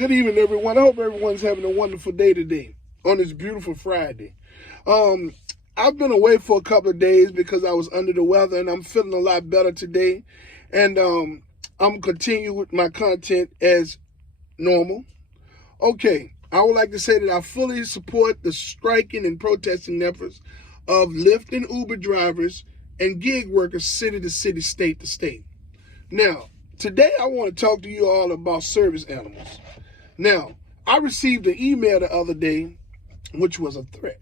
Good evening, everyone. I hope everyone's having a wonderful day today on this beautiful Friday. I've been away for a couple of days because I was under the weather, and I'm feeling a lot better today. And I'm continuing with my content as normal. Okay, I would like to say that I fully support the striking and protesting efforts of Lyft and Uber drivers and gig workers city to city, state to state. Now, today I want to talk to you all about service animals. Now, I received an email the other day, which was a threat,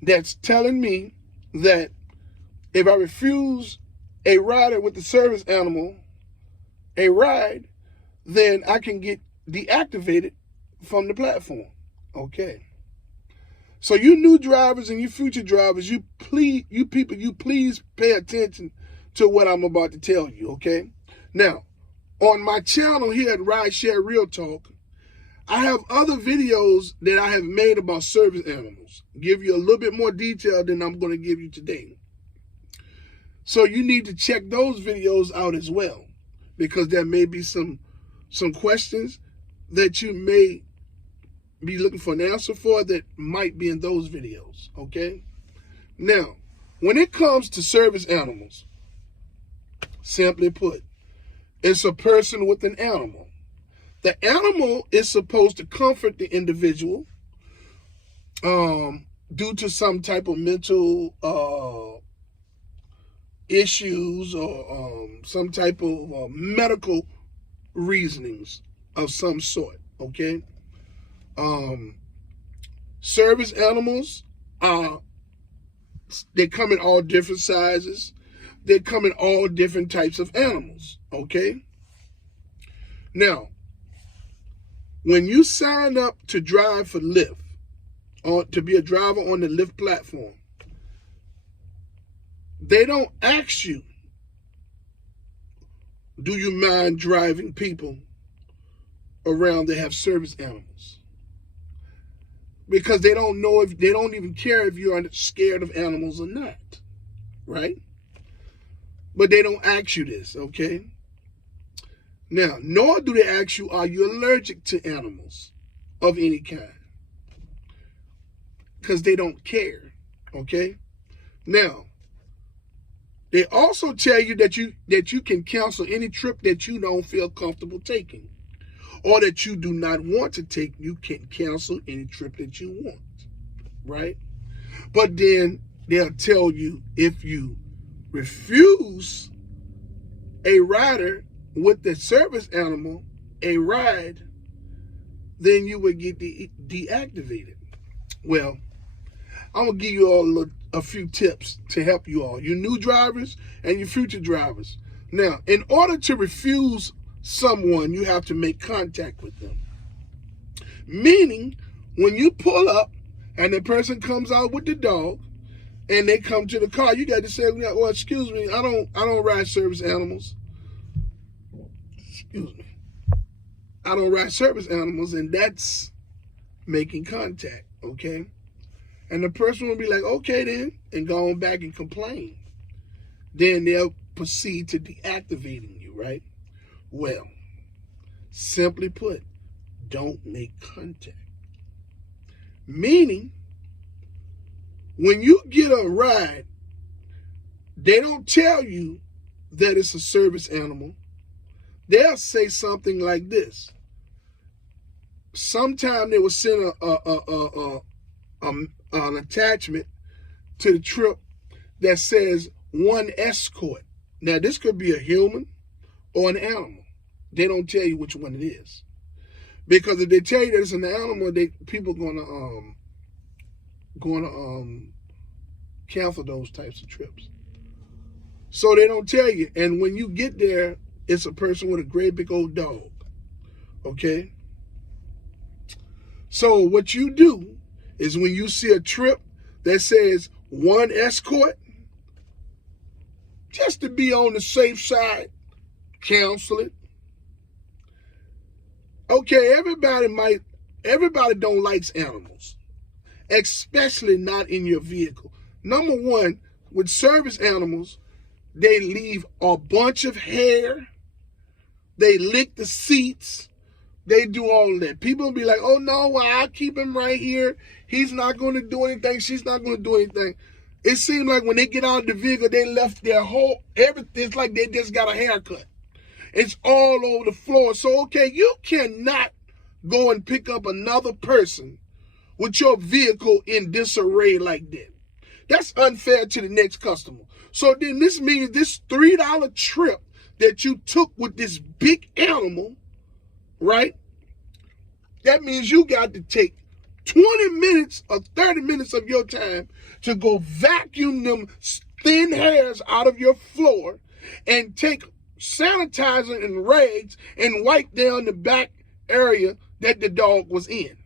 that's telling me that if I refuse a rider with the service animal a ride, then I can get deactivated from the platform. Okay. So you new drivers and you future drivers, you please pay attention to what I'm about to tell you, okay? Now, on my channel here at Rideshare RealTalk, I have other videos that I have made about service animals. Give you a little bit more detail than I'm going to give you today. So you need to check those videos out as well, because there may be some questions that you may be looking for an answer for that might be in those videos, okay? Now, when it comes to service animals, simply put, it's a person with an animal. The animal is supposed to comfort the individual due to some type of mental issues or some type of medical reasonings of some sort, okay? Service animals they come in all different sizes. They come in all different types of animals, okay? Now, when you sign up to drive for Lyft, or to be a driver on the Lyft platform, they don't ask you, do you mind driving people around that have service animals? Because they don't know if, they don't even care if you're scared of animals or not, right? But they don't ask you this, okay? Now, nor do they ask you, are you allergic to animals of any kind? Because they don't care, okay? Now, they also tell you that you can cancel any trip that you don't feel comfortable taking, or that you do not want to take. You can cancel any trip that you want, right? But then they'll tell you, if you refuse a rider with the service animal a ride, then you would get deactivated. Well, I'm gonna give you all a few tips to help you all, you new drivers and your future drivers. Now, in order to refuse someone, you have to make contact with them. Meaning, when you pull up and the person comes out with the dog and they come to the car, you got to say, well, excuse me, I don't ride service animals. Excuse me. I don't ride service animals, and that's making contact, okay? And the person will be like, okay then, and go on back and complain. Then they'll proceed to deactivating you, right? Well, simply put, don't make contact. Meaning, when you get a ride, they don't tell you that it's a service animal. They'll say something like this. Sometime they will send an attachment to the trip that says one escort. Now, this could be a human or an animal. They don't tell you which one it is, because if they tell you that it's an animal, people gonna cancel those types of trips. So they don't tell you. And when you get there, it's a person with a great big old dog. Okay? So what you do is, when you see a trip that says one escort, just to be on the safe side, cancel it. Okay, everybody don't like animals, especially not in your vehicle. Number one, with service animals, they leave a bunch of hair. They lick the seats. They do all that. People will be like, oh no, well, I'll keep him right here. He's not going to do anything. She's not going to do anything. It seems like when they get out of the vehicle, they left their whole, everything. It's like they just got a haircut. It's all over the floor. So, okay, you cannot go and pick up another person with your vehicle in disarray like that. That's unfair to the next customer. So then this means this $3 trip that you took with this big animal, right? That means you got to take 20 minutes or 30 minutes of your time to go vacuum them thin hairs out of your floor and take sanitizer and rags and wipe down the back area that the dog was in,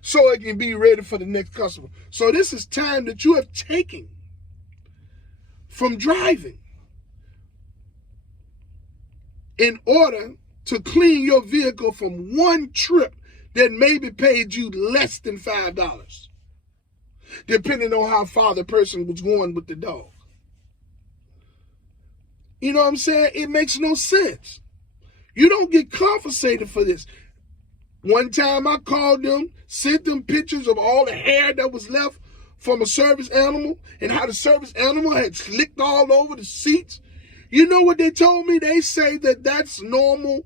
so it can be ready for the next customer. So this is time that you have taken from driving in order to clean your vehicle from one trip that maybe paid you less than $5, depending on how far the person was going with the dog. You know what I'm saying? It makes no sense. You don't get compensated for this. One time I called them, sent them pictures of all the hair that was left from a service animal and how the service animal had slicked all over the seats. You know what they told me? They say that that's normal.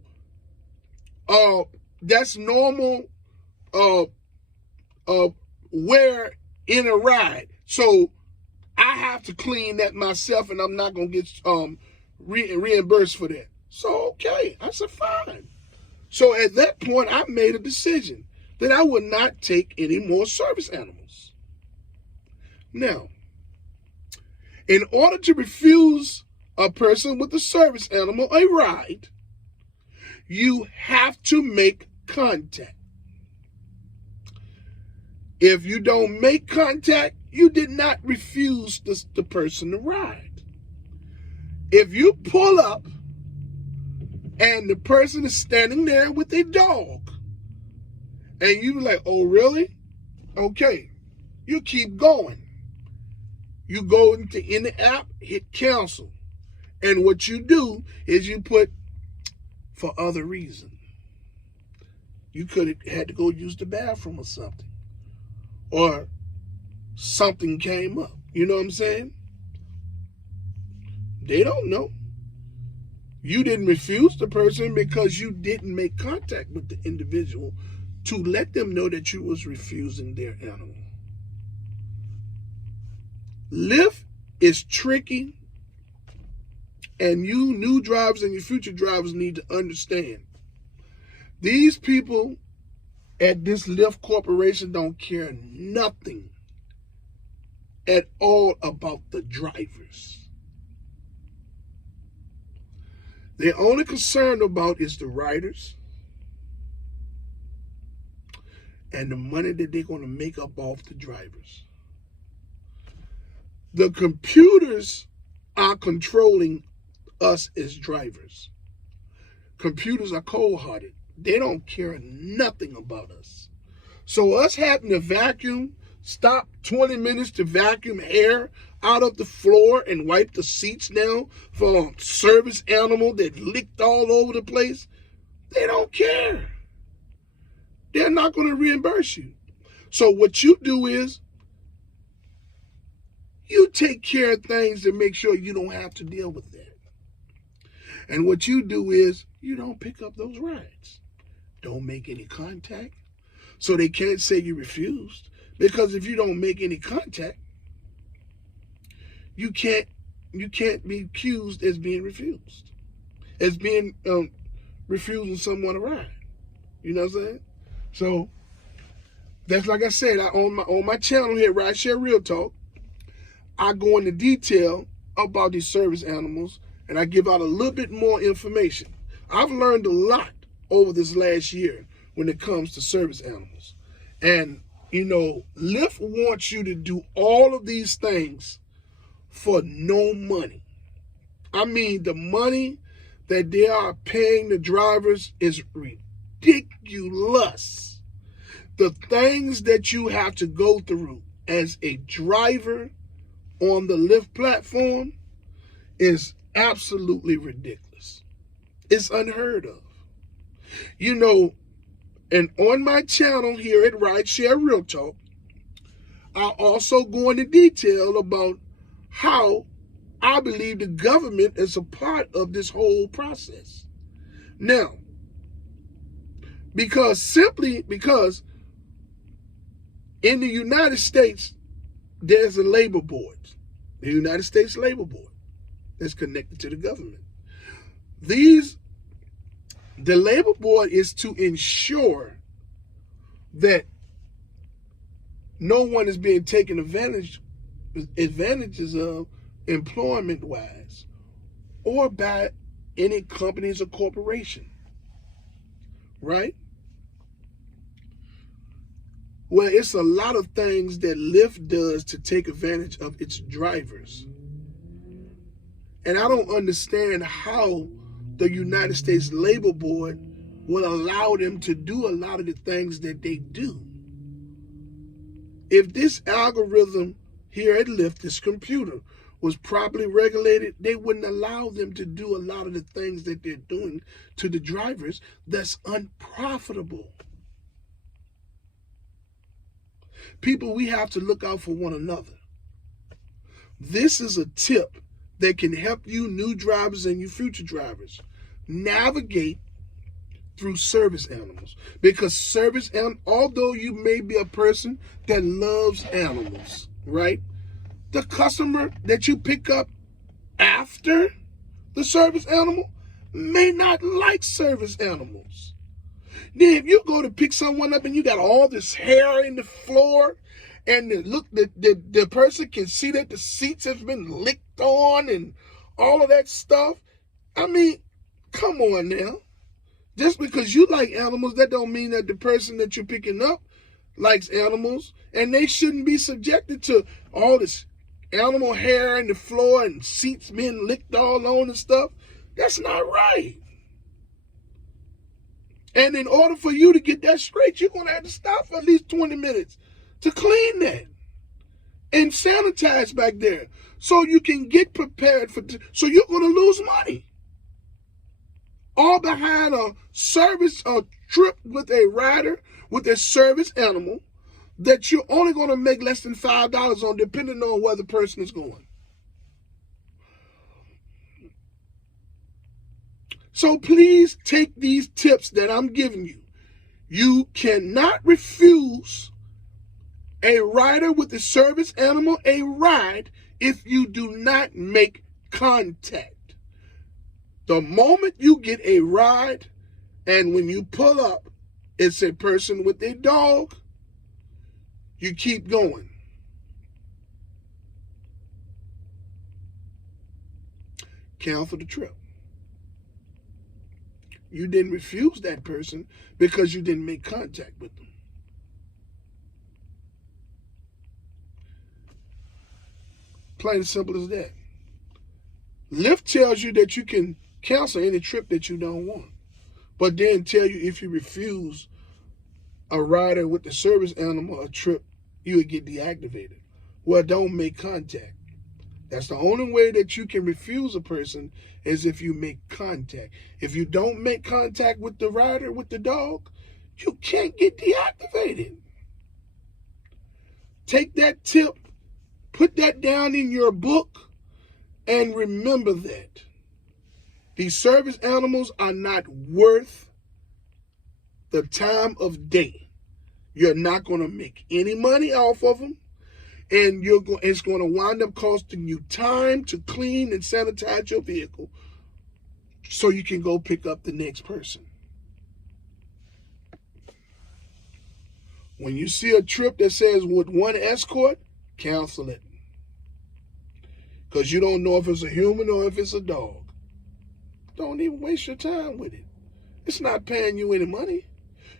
Wear in a ride. So I have to clean that myself, and I'm not gonna get reimbursed for that. So okay, I said fine. So at that point, I made a decision that I would not take any more service animals. Now, in order to refuse a person with a service animal a ride, you have to make contact. If you don't make contact, you did not refuse the person to ride. If you pull up and the person is standing there with a dog, and you be like, oh, really? Okay. You keep going. You go in the app, hit cancel. And what you do is you put for other reason. You could have had to go use the bathroom or something. Or something came up. You know what I'm saying? They don't know. You didn't refuse the person because you didn't make contact with the individual to let them know that you was refusing their animal. Lyft is tricky, and you new drivers and your future drivers need to understand. These people at this Lyft corporation don't care nothing at all about the drivers. They're only concerned about is the riders and the money that they're going to make up off the drivers. The computers are controlling us as drivers. Computers are cold-hearted. They don't care nothing about us. So us having to vacuum, stop 20 minutes to vacuum hair out of the floor and wipe the seats down for a service animal that licked all over the place, they don't care. They're not going to reimburse you. So what you do is you take care of things to make sure you don't have to deal with that. And what you do is you don't pick up those rides. Don't make any contact. So they can't say you refused. Because if you don't make any contact, you can't be accused as being refused. As being refusing someone a ride. You know what I'm saying? So that's like I said, on my channel here, Rideshare RealTalk, I go into detail about these service animals and I give out a little bit more information. I've learned a lot over this last year when it comes to service animals. And, you know, Lyft wants you to do all of these things for no money. I mean, the money that they are paying the drivers is ridiculous. The things that you have to go through as a driver on the Lyft platform is absolutely ridiculous. It's unheard of. You know, and on my channel here at Rideshare RealTalk, I also go into detail about how I believe the government is a part of this whole process. Now, simply because in the United States, there's a labor board, the United States Labor Board, that's connected to the government. The labor board is to ensure that no one is being taken advantages of employment-wise or by any companies or corporation, right? Well, it's a lot of things that Lyft does to take advantage of its drivers. And I don't understand how the United States Labor Board will allow them to do a lot of the things that they do. If this algorithm here at Lyft, this computer, was properly regulated, they wouldn't allow them to do a lot of the things that they're doing to the drivers that's unprofitable. People, we have to look out for one another. This is a tip that can help you new drivers and you future drivers navigate through service animals. Because although you may be a person that loves animals, right? The customer that you pick up after the service animal may not like service animals. Then if you go to pick someone up and you got all this hair in the floor and the person can see that the seats have been licked on and all of that stuff, I mean, come on now. Just because you like animals, that don't mean that the person that you're picking up likes animals, and they shouldn't be subjected to all this animal hair in the floor and seats being licked all on and stuff. That's not right. And in order for you to get that straight, you're going to have to stop for at least 20 minutes to clean that and sanitize back there so you can get prepared so you're going to lose money. All behind a trip with a rider, with a service animal, that you're only going to make less than $5 on, depending on where the person is going. So please take these tips that I'm giving you. You cannot refuse a rider with a service animal a ride if you do not make contact. The moment you get a ride and when you pull up, it's a person with a dog, you keep going. Cancel the trip. You didn't refuse that person because you didn't make contact with them. Plain and simple as that. Lyft tells you that you can cancel any trip that you don't want, but then tell you if you refuse a rider with the service animal a trip, you would get deactivated. Well, don't make contact. That's the only way that you can refuse a person is if you make contact. If you don't make contact with the rider, with the dog, you can't get deactivated. Take that tip, put that down in your book, and remember that. These service animals are not worth the time of day. You're not going to make any money off of them. And it's going to wind up costing you time to clean and sanitize your vehicle so you can go pick up the next person. When you see a trip that says with one escort, cancel it. Because you don't know if it's a human or if it's a dog. Don't even waste your time with it. It's not paying you any money.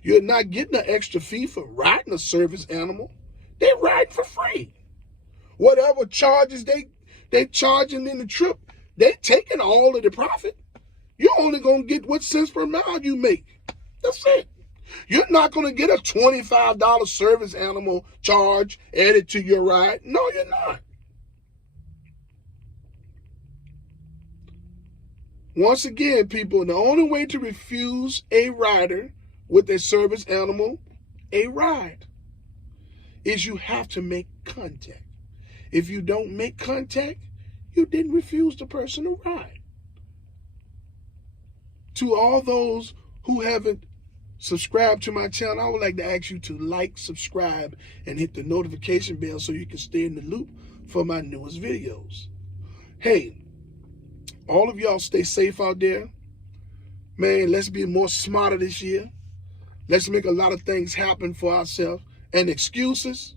You're not getting an extra fee for riding a service animal. They're riding for free. Whatever charges they charging in the trip, they taking all of the profit. You're only going to get what cents per mile you make. That's it. You're not going to get a $25 service animal charge added to your ride. No, you're not. Once again, people, the only way to refuse a rider with a service animal a ride is you have to make contact. If you don't make contact, you didn't refuse the person a ride. To all those who haven't subscribed to my channel, I would like to ask you to like, subscribe, and hit the notification bell so you can stay in the loop for my newest videos. Hey, all of y'all stay safe out there. Man, let's be more smarter this year. Let's make a lot of things happen for ourselves. And excuses,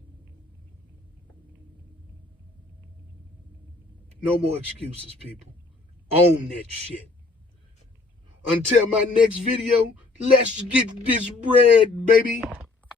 no more excuses, people. Own that shit. Until my next video, let's get this bread, baby.